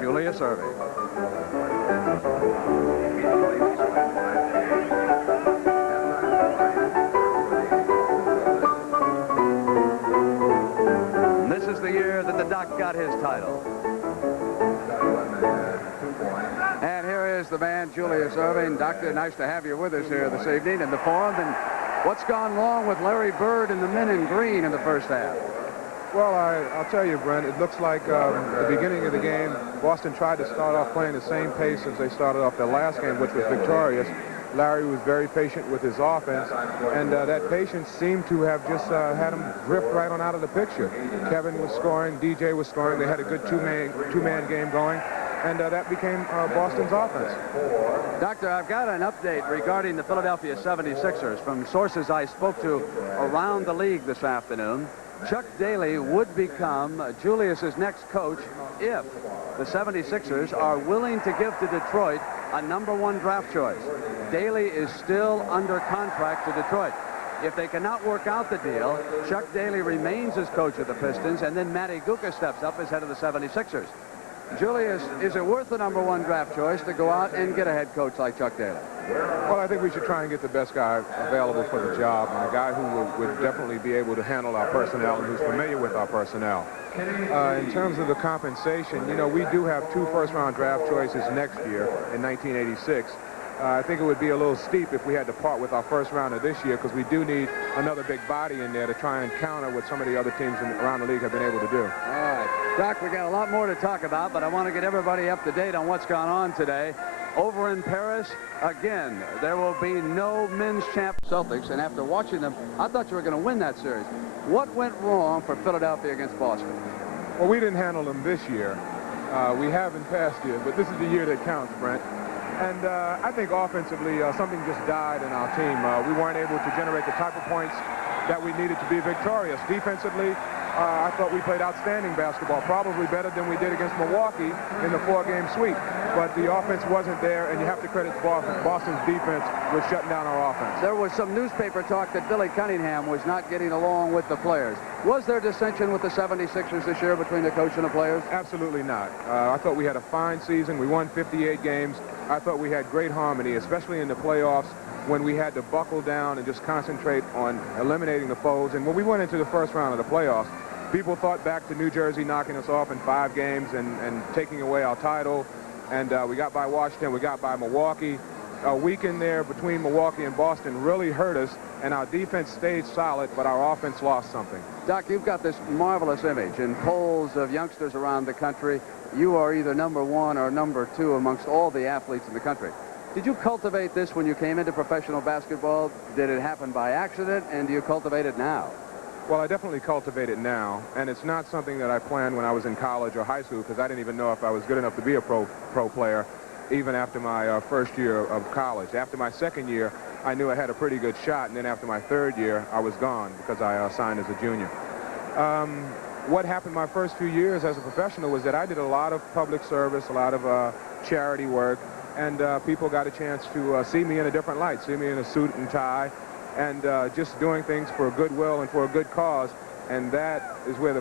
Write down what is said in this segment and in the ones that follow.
Julius Erving. This is the year that the Doc got his title. And here is the man, Julius Erving. Doctor, nice to have you with us here this evening in the forum. And what's gone wrong with Larry Bird and the men in green in the first half? Well, I'll tell you, Brent, it looks like the beginning of the game, Boston tried to start off playing the same pace as they started off their last game, which was victorious. Larry was very patient with his offense, and that patience seemed to have just had him drift right on out of the picture. Kevin was scoring, DJ was scoring. They had a good two-man game going, and that became Boston's offense. Doctor, I've got an update regarding the Philadelphia 76ers from sources I spoke to around the league this afternoon. Chuck Daly would become Julius's next coach if the 76ers are willing to give to Detroit a #1 draft choice. Daly is still under contract to Detroit. If they cannot work out the deal, Chuck Daly remains as coach of the Pistons, and then Matty Guka steps up as head of the 76ers. Julius, is it worth the #1 draft choice to go out and get a head coach like Chuck Daly? Well, I think we should try and get the best guy available for the job, and a guy who would definitely be able to handle our personnel and who's familiar with our personnel. In terms of the compensation, you know, we do have 2 first-round draft choices next year in 1986. I think it would be a little steep if we had to part with our first rounder this year, because we do need another big body in there to try and counter what some of the other teams around the league have been able to do. All right. Doc, we got a lot more to talk about, but I want to get everybody up to date on what's gone on today. Over in Paris, again, there will be no men's champ Celtics, and after watching them, I thought you were going to win that series. What went wrong for Philadelphia against Boston? Well, we didn't handle them this year. We have in past years, but this is the year that counts, Brent. And I think offensively, something just died in our team. We weren't able to generate the type of points that we needed to be victorious. Defensively, I thought we played outstanding basketball, probably better than we did against Milwaukee in the 4-game sweep. But the offense wasn't there, and you have to credit Boston's defense with shutting down our offense. There was some newspaper talk that Billy Cunningham was not getting along with the players. Was there dissension with the 76ers this year between the coach and the players? Absolutely not. I thought we had a fine season. We won 58 games. I thought we had great harmony, especially in the playoffs, when we had to buckle down and just concentrate on eliminating the foes. And when we went into the first round of the playoffs, people thought back to New Jersey knocking us off in 5 games and taking away our title. And we got by Washington, we got by Milwaukee. A week in there between Milwaukee and Boston really hurt us, and our defense stayed solid, but our offense lost something. Doc, you've got this marvelous image in polls of youngsters around the country. You are either #1 or #2 amongst all the athletes in the country. Did you cultivate this when you came into professional basketball? Did it happen by accident, and do you cultivate it now? Well, I definitely cultivate it now, and it's not something that I planned when I was in college or high school, because I didn't even know if I was good enough to be a pro player, even after my first year of college. After my second year, I knew I had a pretty good shot, and then after my third year, I was gone because I signed as a junior. What happened my first few years as a professional was that I did a lot of public service, a lot of charity work, and people got a chance to see me in a different light, see me in a suit and tie, and just doing things for goodwill and for a good cause, and that is where the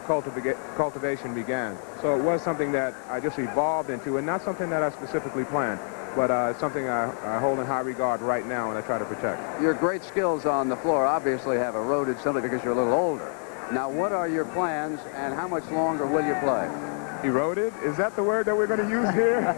cultivation began. So it was something that I just evolved into, and not something that I specifically planned, but it's something I hold in high regard right now and I try to protect. Your great skills on the floor obviously have eroded simply because you're a little older. Now, what are your plans, and how much longer will you play? Eroded? Is that the word that we're going to use here?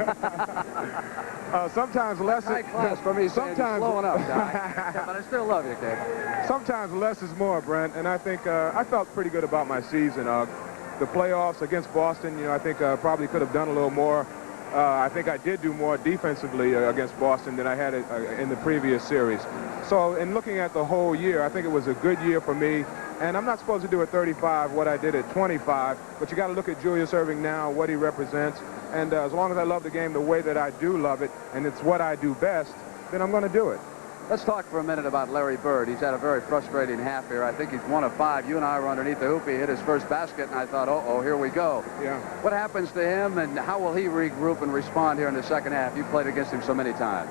Sometimes less. High class for me. Sometimes blowing up, Doc. But I still love you, kid. Sometimes less is more, Brent. And I think I felt pretty good about my season. The playoffs against Boston, you know, I think I probably could have done a little more. I think I did do more defensively against Boston than I had in the previous series. So in looking at the whole year, I think it was a good year for me. And I'm not supposed to do at 35 what I did at 25, but you got to look at Julius Erving now, what he represents. And as long as I love the game the way that I do love it, and it's what I do best, then I'm going to do it. Let's talk for a minute about Larry Bird. He's had a very frustrating half here. I think he's 1 of 5. You and I were underneath the hoop. He hit his first basket, and I thought, uh-oh, here we go. Yeah. What happens to him, and how will he regroup and respond here in the second half? You played against him so many times.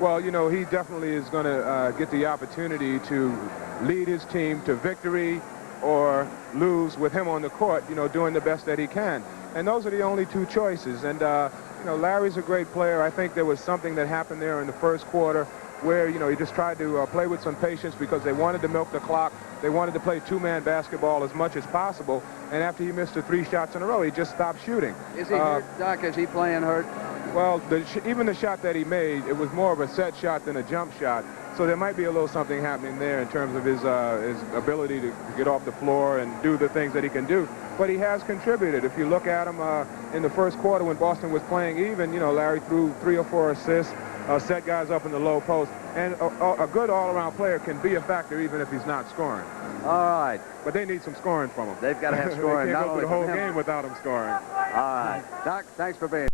Well, you know, he definitely is going to get the opportunity to lead his team to victory or lose with him on the court, you know, doing the best that he can. And those are the only two choices. And, you know, Larry's a great player. I think there was something that happened there in the first quarter where, you know, he just tried to play with some patience because they wanted to milk the clock. They wanted to play two-man basketball as much as possible. And after he missed the 3 shots in a row, he just stopped shooting. Is he hurt, Doc? Is he playing hurt? Well, even the shot that he made, it was more of a set shot than a jump shot. So there might be a little something happening there in terms of his ability to get off the floor and do the things that he can do. But he has contributed. If you look at him in the first quarter when Boston was playing even, you know, Larry threw 3 or 4 assists, set guys up in the low post. And a good all-around player can be a factor even if he's not scoring. All right. But they need some scoring from him. They've got to have scoring. They can't not go through only the whole from him. game without him scoring. All right. Doc, thanks for being